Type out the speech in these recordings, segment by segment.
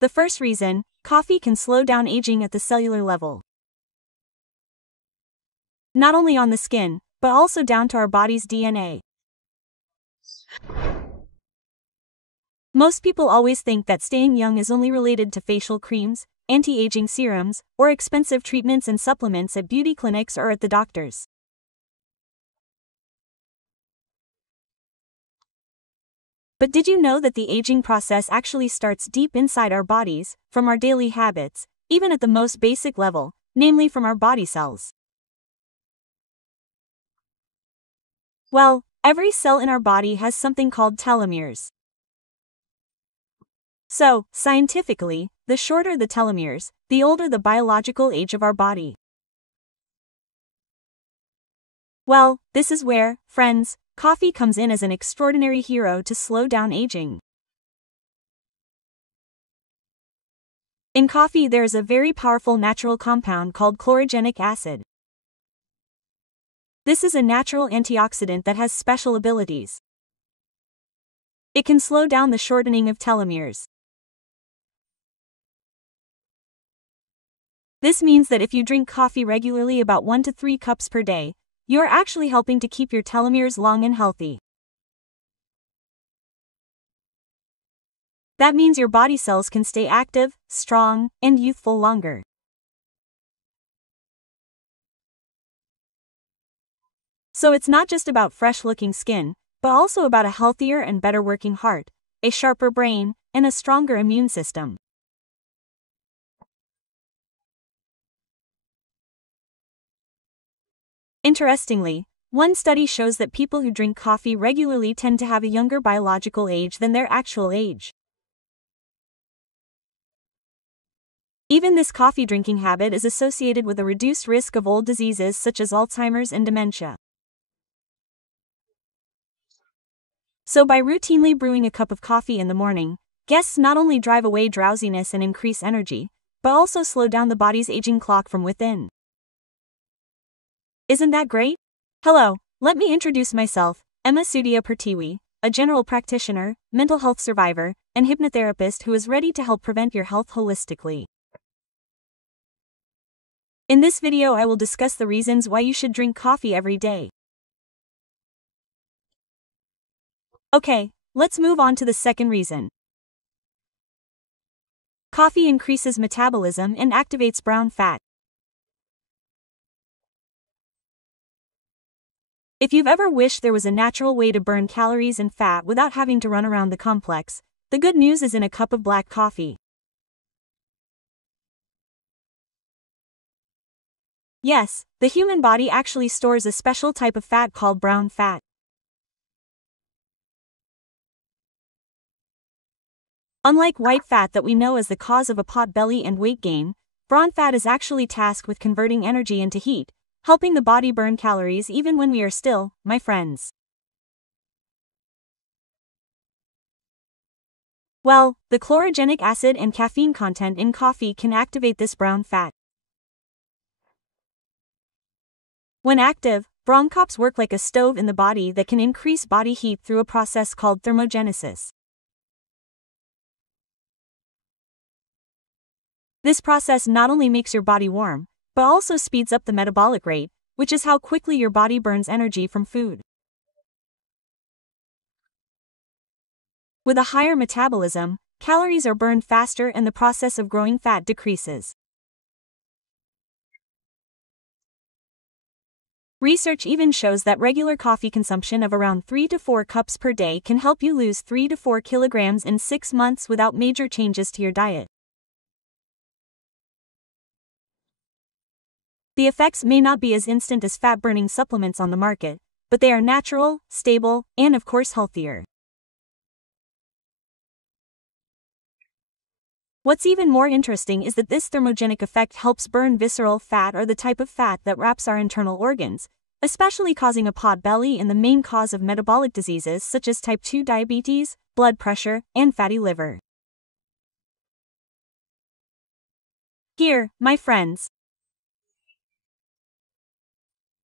The first reason, coffee can slow down aging at the cellular level. Not only on the skin, but also down to our body's DNA. Most people always think that staying young is only related to facial creams, anti-aging serums, or expensive treatments and supplements at beauty clinics or at the doctor's. But did you know that the aging process actually starts deep inside our bodies, from our daily habits, even at the most basic level, namely from our body cells? Well, every cell in our body has something called telomeres. So, scientifically, the shorter the telomeres, the older the biological age of our body. Well, this is where, friends, coffee comes in as an extraordinary hero to slow down aging. In coffee there is a very powerful natural compound called chlorogenic acid. This is a natural antioxidant that has special abilities. It can slow down the shortening of telomeres. This means that if you drink coffee regularly, about 1 to 3 cups per day, you're actually helping to keep your telomeres long and healthy. That means your body cells can stay active, strong, and youthful longer. So it's not just about fresh-looking skin, but also about a healthier and better working heart, a sharper brain, and a stronger immune system. Interestingly, one study shows that people who drink coffee regularly tend to have a younger biological age than their actual age. Even this coffee drinking habit is associated with a reduced risk of old diseases such as Alzheimer's and dementia. So by routinely brewing a cup of coffee in the morning, guests not only drive away drowsiness and increase energy, but also slow down the body's aging clock from within. Isn't that great? Hello, let me introduce myself, Emasuperr, a general practitioner, mental health survivor, and hypnotherapist who is ready to help prevent your health holistically. In this video I will discuss the reasons why you should drink coffee every day. Okay, let's move on to the second reason. Coffee increases metabolism and activates brown fat. If you've ever wished there was a natural way to burn calories and fat without having to run around the complex, the good news is in a cup of black coffee. Yes, the human body actually stores a special type of fat called brown fat. Unlike white fat that we know as the cause of a pot belly and weight gain, brown fat is actually tasked with converting energy into heat, helping the body burn calories even when we are still, my friends. Well, the chlorogenic acid and caffeine content in coffee can activate this brown fat. When active, brown fats work like a stove in the body that can increase body heat through a process called thermogenesis. This process not only makes your body warm, but also speeds up the metabolic rate, which is how quickly your body burns energy from food. With a higher metabolism, calories are burned faster and the process of growing fat decreases. Research even shows that regular coffee consumption of around 3 to 4 cups per day can help you lose 3 to 4 kilograms in 6 months without major changes to your diet. The effects may not be as instant as fat-burning supplements on the market, but they are natural, stable, and of course healthier. What's even more interesting is that this thermogenic effect helps burn visceral fat, or the type of fat that wraps our internal organs, especially causing a pot belly and the main cause of metabolic diseases such as type 2 diabetes, blood pressure, and fatty liver. Here, my friends.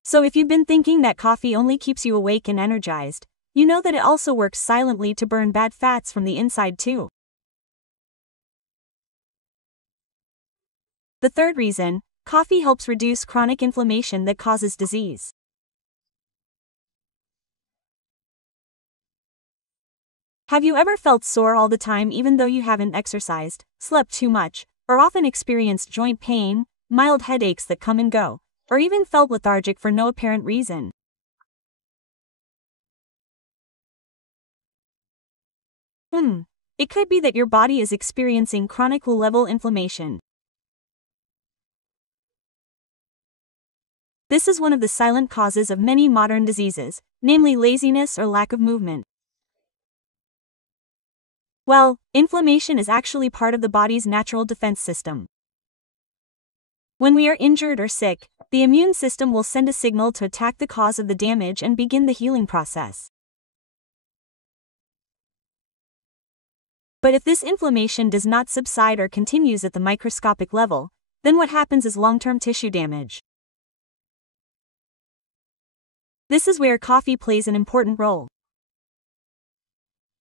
So if you've been thinking that coffee only keeps you awake and energized, you know that it also works silently to burn bad fats from the inside too. The third reason, coffee helps reduce chronic inflammation that causes disease. Have you ever felt sore all the time even though you haven't exercised, slept too much, or often experienced joint pain, mild headaches that come and go, or even felt lethargic for no apparent reason? It could be that your body is experiencing chronic low-level inflammation. This is one of the silent causes of many modern diseases, namely laziness or lack of movement. Well, inflammation is actually part of the body's natural defense system. When we are injured or sick, the immune system will send a signal to attack the cause of the damage and begin the healing process. But if this inflammation does not subside or continues at the microscopic level, then what happens is long-term tissue damage. This is where coffee plays an important role.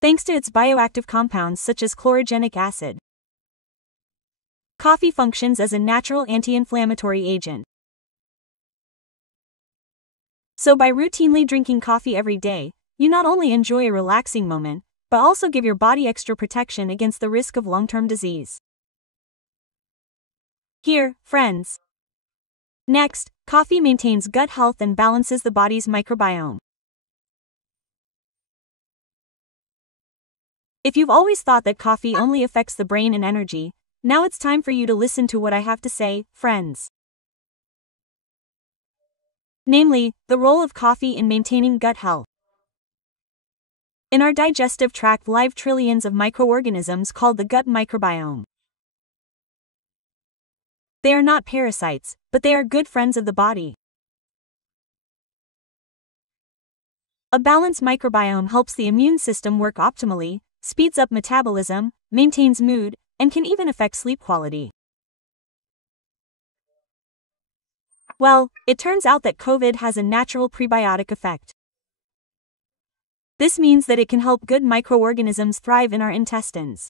Thanks to its bioactive compounds such as chlorogenic acid, coffee functions as a natural anti-inflammatory agent. So by routinely drinking coffee every day, you not only enjoy a relaxing moment, but also give your body extra protection against the risk of long-term disease. Here, friends. Next, coffee maintains gut health and balances the body's microbiome. If you've always thought that coffee only affects the brain and energy, now it's time for you to listen to what I have to say, friends. Namely, the role of coffee in maintaining gut health. In our digestive tract live trillions of microorganisms called the gut microbiome. They are not parasites, but they are good friends of the body. A balanced microbiome helps the immune system work optimally, speeds up metabolism, maintains mood, and can even affect sleep quality. Well, it turns out that COVID has a natural prebiotic effect. This means that it can help good microorganisms thrive in our intestines.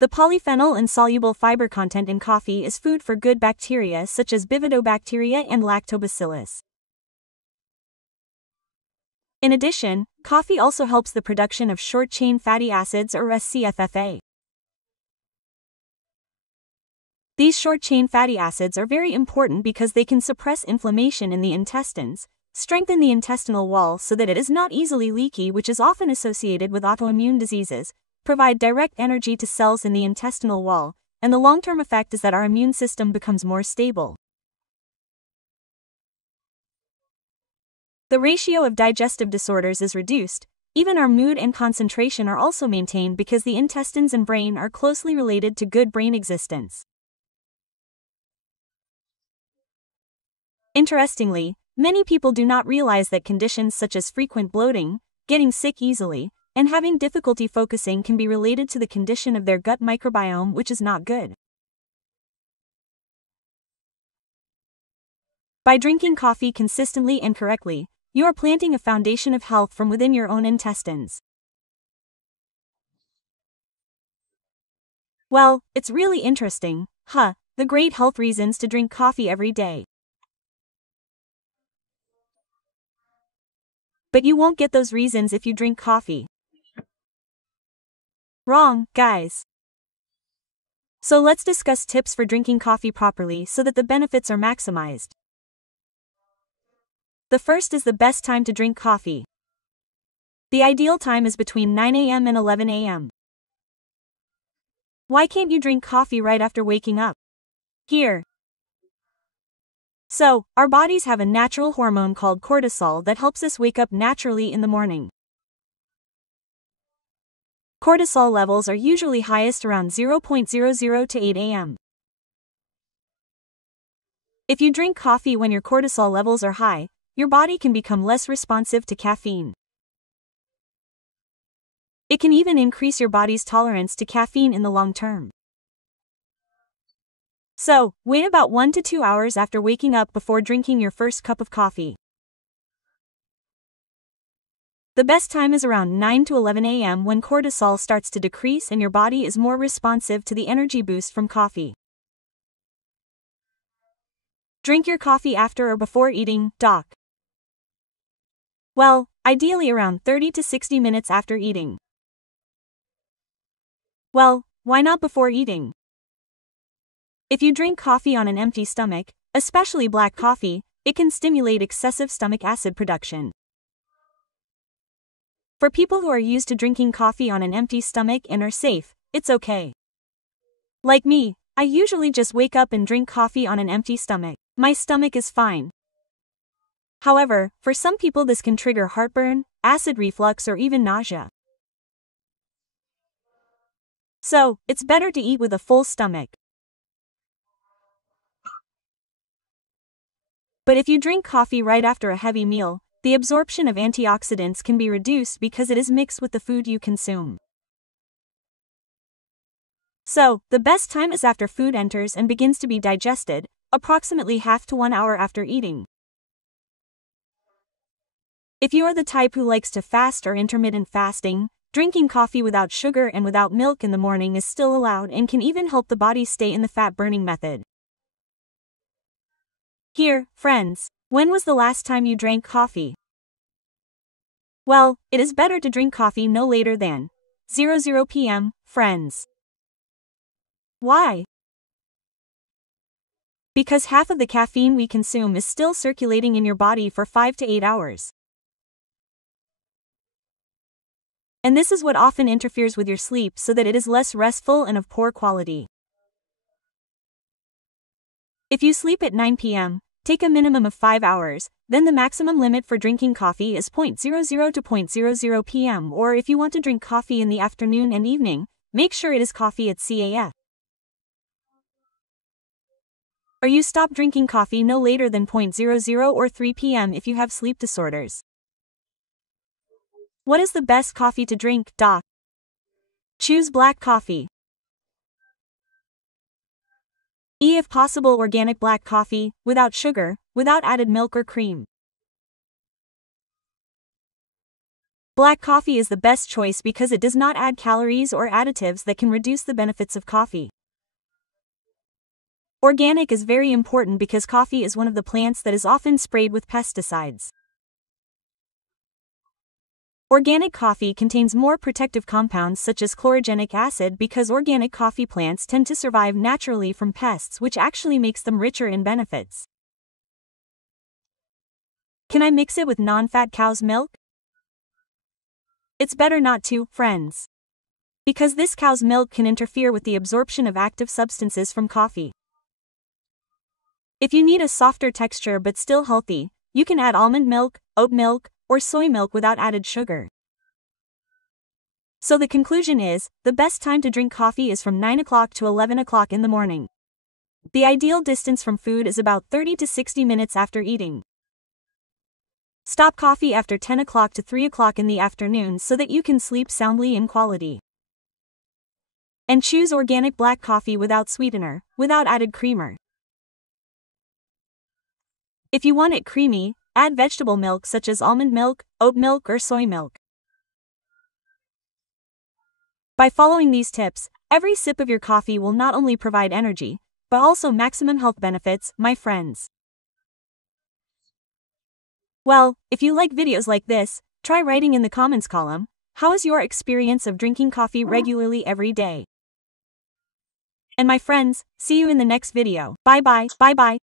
The polyphenol and soluble fiber content in coffee is food for good bacteria such as bifidobacteria and lactobacillus. In addition, coffee also helps the production of short-chain fatty acids or SCFFA. These short-chain fatty acids are very important because they can suppress inflammation in the intestines, strengthen the intestinal wall so that it is not easily leaky, which is often associated with autoimmune diseases, provide direct energy to cells in the intestinal wall, and the long-term effect is that our immune system becomes more stable. The ratio of digestive disorders is reduced. Even our mood and concentration are also maintained because the intestines and brain are closely related to good brain existence. Interestingly, many people do not realize that conditions such as frequent bloating, getting sick easily, and having difficulty focusing can be related to the condition of their gut microbiome, which is not good. By drinking coffee consistently and correctly, you are planting a foundation of health from within your own intestines. Well, it's really interesting, huh? The great health reasons to drink coffee every day. But you won't get those reasons if you drink coffee. Wrong, guys. So let's discuss tips for drinking coffee properly so that the benefits are maximized. The first is the best time to drink coffee. The ideal time is between 9 a.m. and 11 a.m. Why can't you drink coffee right after waking up? Here. So, our bodies have a natural hormone called cortisol that helps us wake up naturally in the morning. Cortisol levels are usually highest around 0.00 to 8 a.m. If you drink coffee when your cortisol levels are high, your body can become less responsive to caffeine. It can even increase your body's tolerance to caffeine in the long term. So, wait about 1 to 2 hours after waking up before drinking your first cup of coffee. The best time is around 9 to 11 a.m. when cortisol starts to decrease and your body is more responsive to the energy boost from coffee. Drink your coffee after or before eating, Doc. Well, ideally around 30 to 60 minutes after eating. Well, why not before eating? If you drink coffee on an empty stomach, especially black coffee, it can stimulate excessive stomach acid production. For people who are used to drinking coffee on an empty stomach and are safe, it's okay. Like me, I usually just wake up and drink coffee on an empty stomach. My stomach is fine. However, for some people this can trigger heartburn, acid reflux, or even nausea. So, it's better to eat with a full stomach. But if you drink coffee right after a heavy meal, the absorption of antioxidants can be reduced because it is mixed with the food you consume. So, the best time is after food enters and begins to be digested, approximately half to 1 hour after eating. If you are the type who likes to fast or intermittent fasting, drinking coffee without sugar and without milk in the morning is still allowed and can even help the body stay in the fat-burning method. Here, friends, when was the last time you drank coffee? Well, it is better to drink coffee no later than 00 p.m., friends. Why? Because half of the caffeine we consume is still circulating in your body for 5 to 8 hours. And this is what often interferes with your sleep so that it is less restful and of poor quality. If you sleep at 9 p.m., take a minimum of 5 hours, then the maximum limit for drinking coffee is 00 to 00 p.m. Or if you want to drink coffee in the afternoon and evening, make sure it is coffee at CAF. Or you stop drinking coffee no later than 00 or 3 p.m. if you have sleep disorders. What is the best coffee to drink, Doc? Choose black coffee. If possible, organic black coffee, without sugar, without added milk or cream. Black coffee is the best choice because it does not add calories or additives that can reduce the benefits of coffee. Organic is very important because coffee is one of the plants that is often sprayed with pesticides. Organic coffee contains more protective compounds such as chlorogenic acid because organic coffee plants tend to survive naturally from pests, which actually makes them richer in benefits. Can I mix it with non-fat cow's milk? It's better not to, friends. Because this cow's milk can interfere with the absorption of active substances from coffee. If you need a softer texture but still healthy, you can add almond milk, oat milk, or soy milk without added sugar. So the conclusion is, the best time to drink coffee is from 9 o'clock to 11 o'clock in the morning. The ideal distance from food is about 30 to 60 minutes after eating. Stop coffee after 10 o'clock to 3 o'clock in the afternoon so that you can sleep soundly in quality. And choose organic black coffee without sweetener, without added creamer. If you want it creamy, add vegetable milk such as almond milk, oat milk, or soy milk. By following these tips, every sip of your coffee will not only provide energy, but also maximum health benefits, my friends. Well, if you like videos like this, try writing in the comments column, how is your experience of drinking coffee regularly every day? And my friends, see you in the next video. Bye bye, bye bye.